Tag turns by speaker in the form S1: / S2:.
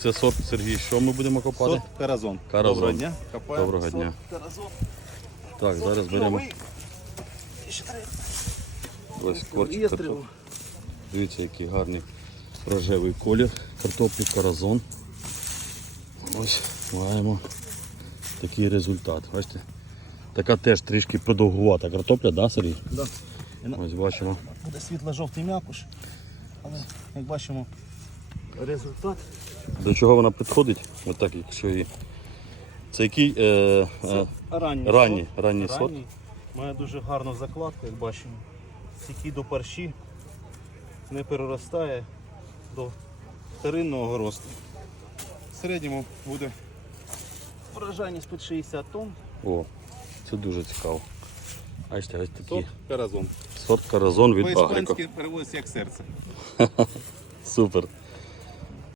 S1: це сорт, Сергій, що ми будемо копати?
S2: Сорт Каразон.
S1: Каразон.
S2: Доброго дня. Копаємо
S1: Доброго
S2: сорт
S1: дня.
S2: Каразон.
S1: Так, зараз беремо
S2: Новий. І ще треба.
S1: ось корчик
S2: Є
S1: картоплі.
S2: стрілу.
S1: Дивіться, який гарний рожевий колір картоплі Каразон. Ось маємо такий результат. Бачите? Така теж трішки продовгувата картопля, да, Сергій?
S2: Да.
S1: Ось бачимо.
S2: Буде світло-жовтий м'якуш. Але, як бачимо, результат.
S1: До чого вона підходить? Отак, якщо її. Це який ранній сорт.
S2: Має дуже гарну закладку, як бачимо. Стійкий до парші, не переростає до вторинного росту. В середньому буде врожайність під 60 тонн.
S1: О, це дуже цікаво. Бачите, ось такий
S2: Сорт Каразон.
S1: сорт Каразон від Агріко.
S2: По-іспанськи переводиться як серце.
S1: Супер.